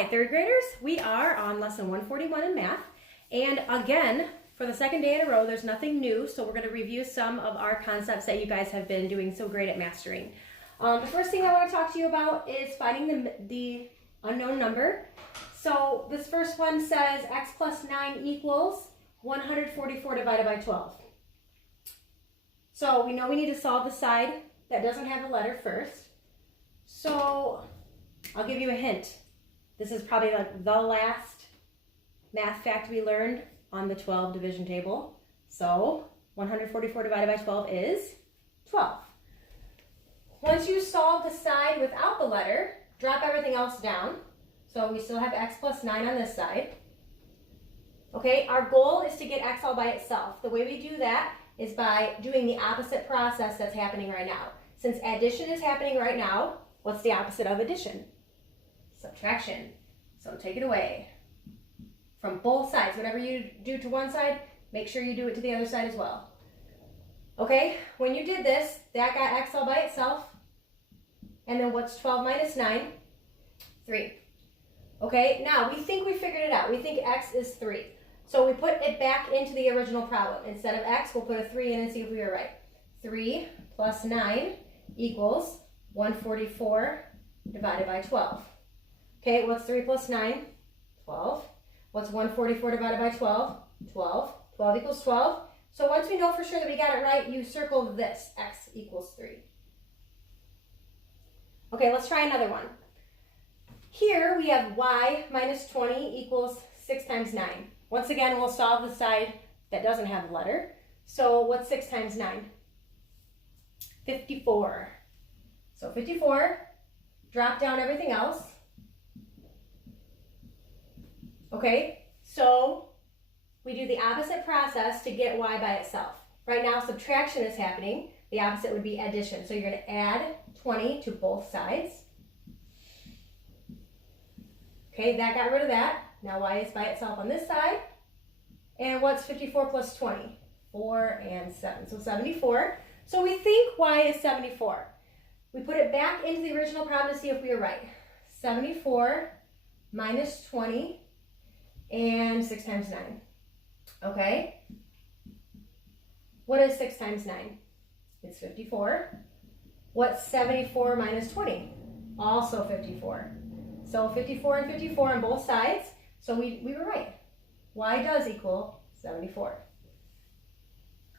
Hi, third graders. We are on lesson 141 in math. And again, for the second day in a row, there's nothing new. So we're going to review some of our concepts that you guys have been doing so great at mastering. The first thing I want to talk to you about is finding the unknown number. So this first one says x plus 9 equals 144 divided by 12. So we know we need to solve the side that doesn't have a letter first. So I'll give you a hint. This is probably like the last math fact we learned on the 12 division table. So 144 divided by 12 is 12. Once you solve the side without the letter, drop everything else down. So we still have x plus 9 on this side. Okay, our goal is to get x all by itself. The way we do that is by doing the opposite process that's happening right now. Since addition is happening right now, what's the opposite of addition? Subtraction. So take it away. From both sides, whatever you do to one side, make sure you do it to the other side as well. Okay, when you did this, that got x all by itself. And then what's 12 minus 9? 3. Okay, now we think we figured it out. We think x is 3. So we put it back into the original problem. Instead of x, we'll put a 3 in and see if we were right. 3 plus 9 equals 144 divided by 12. Okay, what's 3 plus 9? 12. What's 144 divided by 12? 12. 12 equals 12. So once we know for sure that we got it right, you circle this, x equals 3. Okay, let's try another one. Here we have y minus 20 equals 6 times 9. Once again, we'll solve the side that doesn't have a letter. So what's 6 times 9? 54. So 54, drop down everything else. Okay, so we do the opposite process to get y by itself. Right now, subtraction is happening. The opposite would be addition. So you're going to add 20 to both sides. Okay, that got rid of that. Now y is by itself on this side. And what's 54 plus 20? 4 and 7. So 74. So we think y is 74. We put it back into the original problem to see if we were right. 74 minus 20 and 6 times 9. Okay. What is 6 times 9? It's 54. What's 74 minus 20? Also 54. So 54 and 54 on both sides. So we were right. Y does equal 74.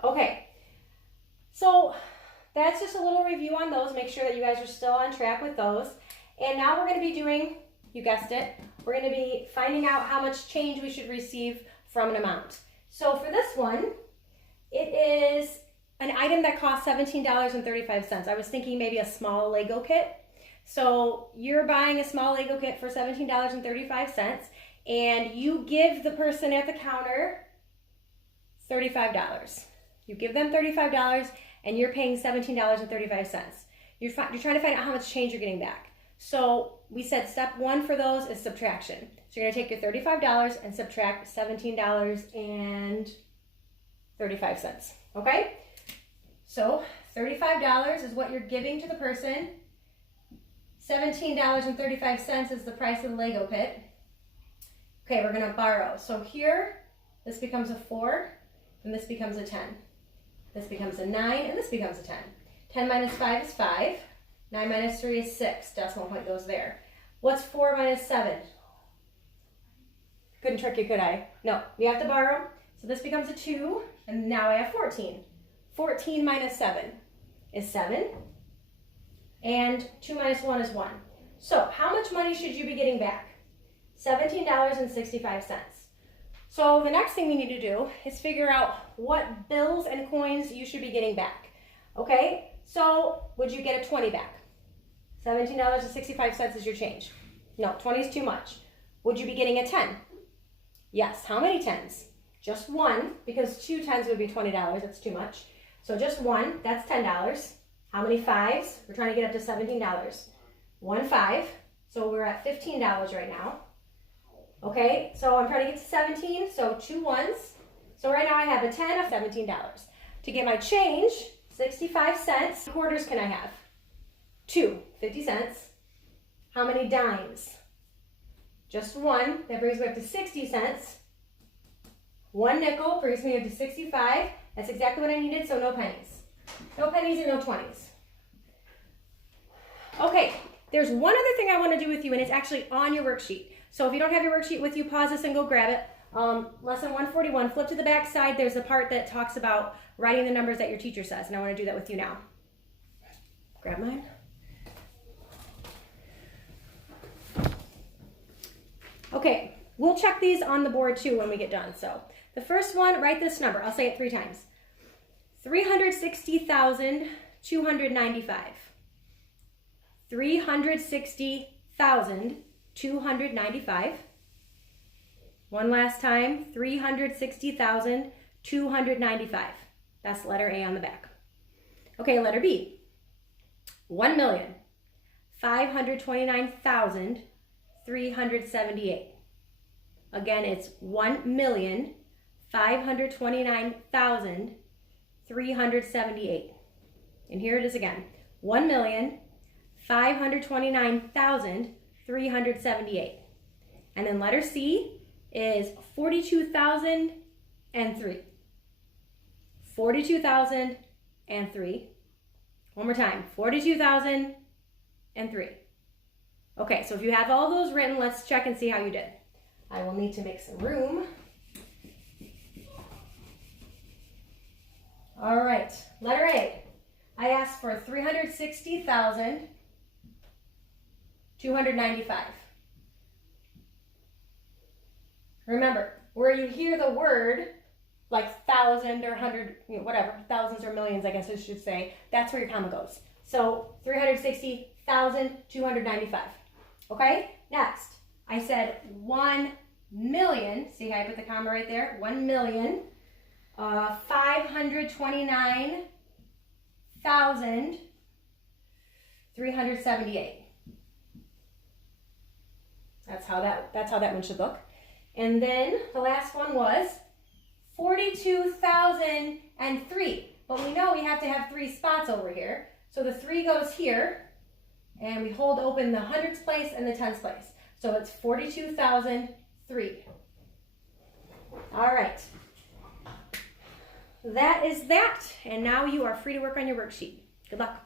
Okay. So that's just a little review on those. Make sure that you guys are still on track with those. And now we're going to be doing, you guessed it, we're going to be finding out how much change we should receive from an amount. So for this one, it is an item that costs $17.35. I was thinking maybe a small Lego kit. So you're buying a small Lego kit for $17.35 and you give the person at the counter $35. You give them $35 and you're paying $17.35. You're trying to find out how much change you're getting back. So we said step one for those is subtraction. So you're going to take your $35 and subtract $17.35. Okay? So $35 is what you're giving to the person. $17.35 is the price of the Lego kit. Okay, we're going to borrow. So here, this becomes a 4, and this becomes a 10. This becomes a 9, and this becomes a 10. 10 minus 5 is 5. 9 minus 3 is 6. Decimal point goes there. What's 4 minus 7? Couldn't trick you, could I? No, we have to borrow. So this becomes a 2, and now I have 14. 14 minus 7 is 7. And 2 minus 1 is 1. So how much money should you be getting back? $17.65. So the next thing we need to do is figure out what bills and coins you should be getting back. Okay, so would you get a 20 back? $17.65 is your change. No, 20 is too much. Would you be getting a 10? Yes. How many 10s? Just one, because 2 10s would be $20. That's too much. So just one, that's $10. How many 5s? We're trying to get up to $17. 1 5. So we're at $15 right now. Okay, so I'm trying to get to 17, so 2 1s. So right now I have a 10 of $17. To get my change, 65 cents. How many quarters can I have? 2, 50 cents. How many dimes? just 1. That brings me up to 60 cents. 1 nickel brings me up to 65. That's exactly what I needed, so no pennies. No pennies and no 20s. Okay, there's one other thing I want to do with you, and it's actually on your worksheet. So if you don't have your worksheet with you, pause this and go grab it. Lesson 141, flip to the back side. There's the part that talks about writing the numbers that your teacher says, and I want to do that with you now. Grab mine. Okay, we'll check these on the board too when we get done. So the first one, write this number. I'll say it 3 times. 360,295. 360,295. One last time, 360,295. That's letter A on the back. Okay, letter B. 1,529,378. Again, it's 1,529,378. And here it is again. 1,529,378. And then letter C is 42,003. 42,003. One more time, 42,003. Okay, so if you have all those written, let's check and see how you did. I will need to make some room. All right, letter A. I asked for 360,295. Remember, where you hear the word, like 1,000 or 100, whatever, thousands or millions, I guess I should say, that's where your comma goes. So 360,295. Okay, next, I said 1 million, see how I put the comma right there? 1,529,378. That's how that one should look. And then the last one was 42,003. But we know we have to have 3 spots over here. So the 3 goes here, and we hold open the hundreds place and the tens place. So it's 42,003. All right. That is that. And now you are free to work on your worksheet. Good luck.